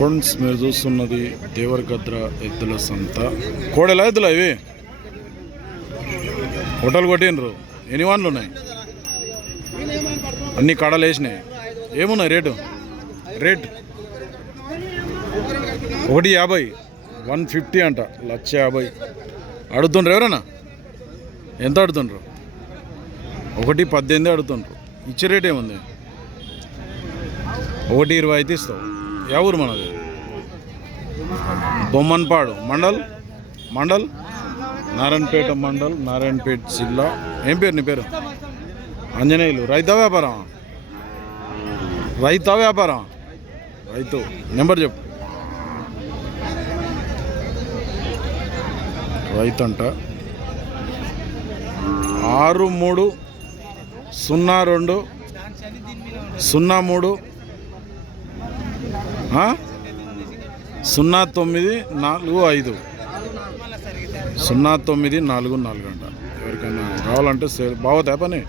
Friends మీరు చూస్తున్నది దేవరగద్ర ఎద్దుల సంత. కోడెలా ఎద్దులా ఇవి? హోటల్ కొట్టినరు. ఎన్ని వాన్లు ఉన్నాయి? అన్ని కడలు వేసినాయి. ఏమున్నాయి రేటు? రేట్ 150, 150 అంట. 150 అడుగుతుండ్రు. ఎవరన్నా ఎంత అడుగుతుండ్రు? 118 అడుగుతుండ్రు. ఇచ్చే రేట్ ఏముంది? 120 అయితే ఇస్తావు. యా ఊరు మనది? బొమ్మన్పాడు మండల్ నారాయణపేట మండల్, నారాయణపేట జిల్లా. ఏం పేరు నీ పేరు? ఆంజనేయులు. రైతా వ్యాపారం? రైతు. నెంబర్ చెప్పు. రైతు అంట 6302 03 0945 0944 అంట. ఎవరికైనా కావాలంటే బాగుతాయి పని.